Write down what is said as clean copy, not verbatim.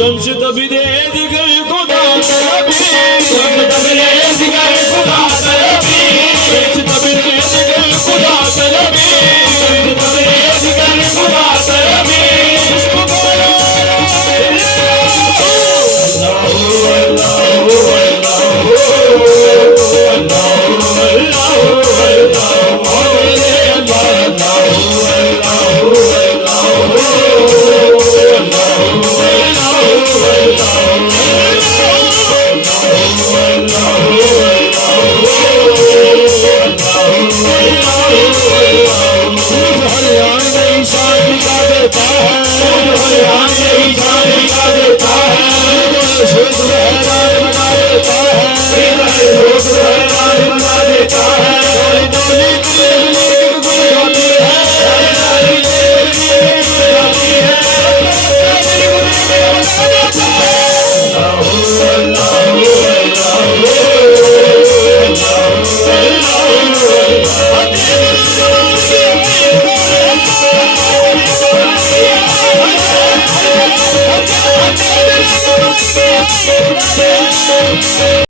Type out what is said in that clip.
शम्स तबरे दिगर खुदा तलबी शम्स तबरे दिगर खुदा तलबी शम्स तबरे दिगर खुदा तलबी शम्स तबरे दिगर खुदा तलबी इसको बोलो